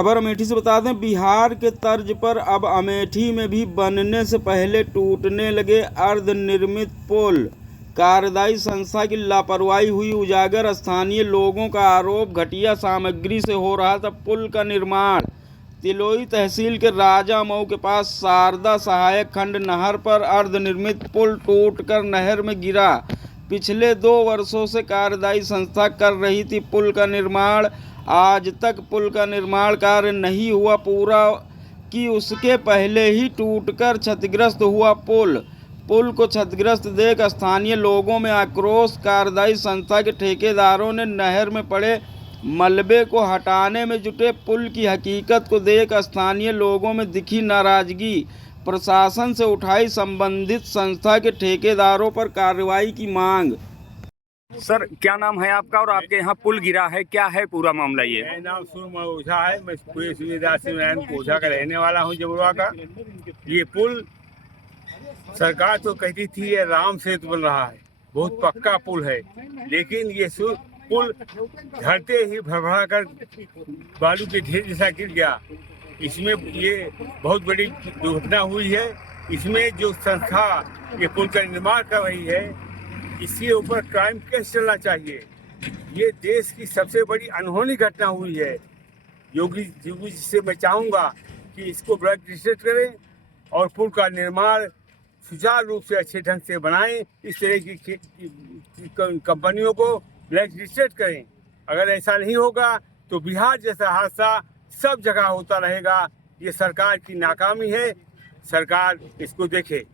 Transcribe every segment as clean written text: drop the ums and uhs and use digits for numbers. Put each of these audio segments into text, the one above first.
खबर अमेठी से बता दें, बिहार के तर्ज पर अब अमेठी में भी बनने से पहले टूटने लगे अर्धनिर्मित पुल। कार्यदायी संस्था की लापरवाही हुई उजागर। स्थानीय लोगों का आरोप, घटिया सामग्री से हो रहा था पुल का निर्माण। तिलोई तहसील के राजा मऊ के पास शारदा सहायक खंड नहर पर अर्धनिर्मित पुल टूटकर नहर में गिरा। पिछले 2 वर्षों से कार्यदायी संस्था कर रही थी पुल का निर्माण। आज तक पुल का निर्माण कार्य नहीं हुआ पूरा कि उसके पहले ही टूटकर क्षतिग्रस्त हुआ पुल को क्षतिग्रस्त देख स्थानीय लोगों में आक्रोश। कार्यदायी संस्था के ठेकेदारों ने नहर में पड़े मलबे को हटाने में जुटे। पुल की हकीकत को देख स्थानीय लोगों में दिखी नाराजगी। प्रशासन से उठाई संबंधित संस्था के ठेकेदारों पर कार्रवाई की मांग। सर, क्या नाम है आपका और आपके यहाँ पुल गिरा है, क्या है पूरा मामला? ये मेरा नाम सूर्य ओझा है। मैं पूरे सूर्यदासी नारायण ओझा का रहने वाला हूँ, जमुआ का। ये पुल सरकार तो कहती थी ये राम सेतु बन रहा है, बहुत पक्का पुल है, लेकिन ये पुल धरते ही भरभरा कर बालू के ढेर जैसा गिर गया। इसमें ये बहुत बड़ी दुर्घटना हुई है। इसमें जो संस्था ये पुल का निर्माण कर रही है, इसके ऊपर क्राइम केस चलना चाहिए। ये देश की सबसे बड़ी अनहोनी घटना हुई है। योगी जी से मैं चाहूँगा कि इसको ब्लैक लिस्टेड करें और पुल का निर्माण सुचारू रूप से अच्छे ढंग से बनाएं। इस तरह की कंपनियों को ब्लैक लिस्टेड करें। अगर ऐसा नहीं होगा तो बिहार जैसा हादसा सब जगह होता रहेगा। ये सरकार की नाकामी है, सरकार इसको देखे।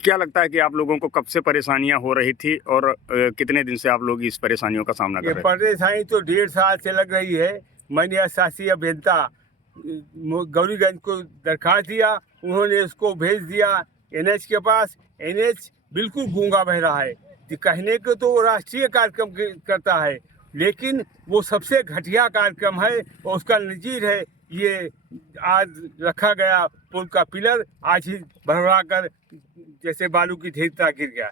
क्या लगता है कि आप लोगों को कब से परेशानियां हो रही थी और कितने दिन से आप लोग इस परेशानियों का सामना कर रहे हैं? परेशानी तो 1.5 साल से लग रही है। मैंने शासी अभियंता गौरीगंज को दरखास्त दिया, उन्होंने उसको भेज दिया NH के पास। NH बिल्कुल गूंगा बह रहा है। कहने को तो वो राष्ट्रीय कार्यक्रम करता है, लेकिन वो सबसे घटिया कार्यक्रम है और उसका नजीर है ये आज रखा गया पुल का पिलर, आज ही भरभरा कर जैसे बालू की ढेर तरह गिर गया।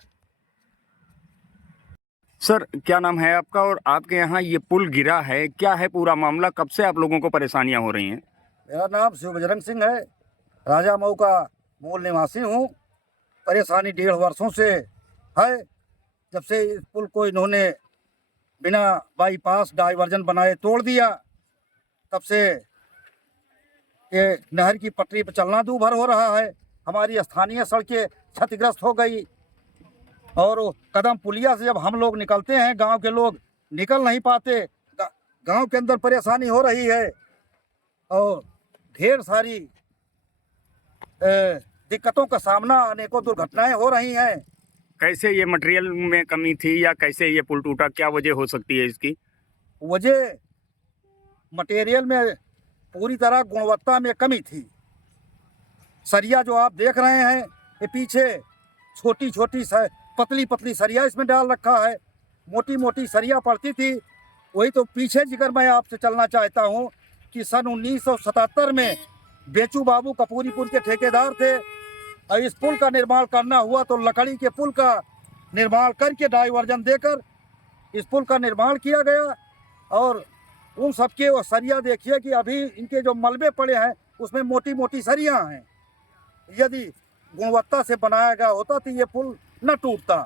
सर, क्या नाम है आपका और आपके यहाँ ये पुल गिरा है, क्या है पूरा मामला? कब से आप लोगों को परेशानियां हो रही हैं? मेरा नाम शिव बजरंग सिंह है, राजा मऊ का मूल निवासी हूँ। परेशानी 1.5 वर्षों से है। जब से इस पुल को इन्होंने बिना बाईपास डाइवर्जन बनाए तोड़ दिया, तब से ये नहर की पटरी पर चलना दूभर हो रहा है। हमारी स्थानीय सड़कें क्षतिग्रस्त हो गई और कदम पुलिया से जब हम लोग निकलते हैं, गांव के लोग निकल नहीं पाते। गांव के अंदर परेशानी हो रही है और ढेर सारी दिक्कतों का सामना, अनेकों दुर्घटनाएं हो रही हैं। कैसे ये मटेरियल में कमी थी या कैसे ये पुल टूटा, क्या वजह हो सकती है इसकी? वजह मटेरियल में पूरी तरह गुणवत्ता में कमी थी। सरिया जो आप देख रहे हैं, ये पीछे छोटी छोटी पतली पतली सरिया इसमें डाल रखा है। मोटी मोटी सरिया पड़ती थी। वही तो पीछे जिक्र मैं आपसे चलना चाहता हूँ कि सन 1977 में बेचू बाबू कपूरीपुर के ठेकेदार थे और इस पुल का निर्माण करना हुआ तो लकड़ी के पुल का निर्माण करके डाइवर्जन देकर इस पुल का निर्माण किया गया। और उन सबके वो सरिया देखिए कि अभी इनके जो मलबे पड़े हैं उसमें मोटी मोटी सरिया हैं। यदि गुणवत्ता से बनाया गया होता तो ये पुल न टूटता।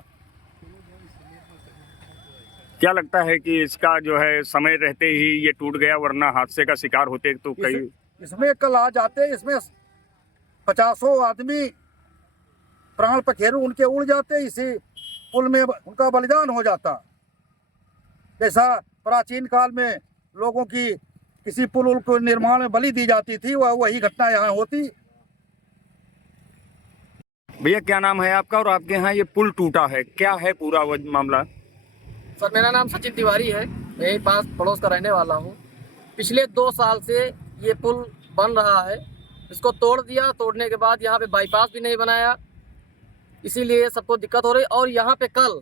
क्या लगता है कि इसका जो है समय रहते ही ये टूट गया, वरना हादसे का शिकार होते तो कई इसमें कल आ जाते, इसमें 50 आदमी प्राण पखेरु उनके उड़ जाते, इसी पुल में उनका बलिदान हो जाता। जैसा प्राचीन काल में लोगों की किसी पुल को निर्माण में बलि दी जाती थी, वही घटना यहाँ होती। भैया, क्या नाम है आपका और आपके यहाँ ये पुल टूटा है, क्या है पूरा मामला? सर, मेरा नाम सचिन तिवारी है, मैं यहीं पास पड़ोस का रहने वाला हूँ। पिछले 2 साल से ये पुल बन रहा है। इसको तोड़ दिया, तोड़ने के बाद यहाँ पे बाईपास भी नहीं बनाया, इसीलिए सबको दिक्कत हो रही। और यहाँ पे कल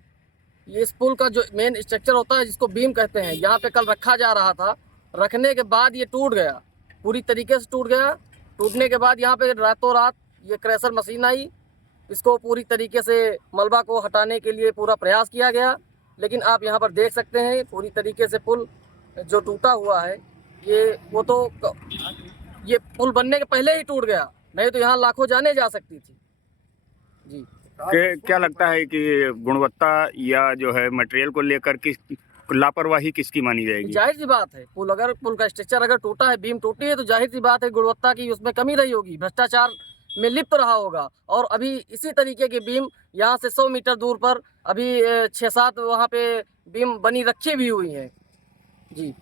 ये इस पुल का जो मेन स्ट्रक्चर होता है जिसको बीम कहते हैं, यहाँ पे कल रखा जा रहा था। रखने के बाद ये टूट गया, पूरी तरीके से टूट गया। टूटने के बाद यहाँ पे रातों रात ये क्रैशर मशीन आई, इसको पूरी तरीके से मलबा को हटाने के लिए पूरा प्रयास किया गया। लेकिन आप यहाँ पर देख सकते हैं पूरी तरीके से पुल जो टूटा हुआ है ये पुल बनने के पहले ही टूट गया, नहीं तो यहाँ लाखों जाने जा सकती थी जी। क्या लगता है कि गुणवत्ता या जो है मटेरियल को लेकर किस लापरवाही किसकी मानी जाएगी? जाहिर सी बात है, पुल का स्ट्रक्चर अगर टूटा है, बीम टूटी है, तो जाहिर सी बात है गुणवत्ता की उसमें कमी रही होगी, भ्रष्टाचार में लिप्त रहा होगा। और अभी इसी तरीके की बीम यहाँ से 100 मीटर दूर पर अभी 6-7 वहाँ पे बीम बनी रखी भी हुई है जी।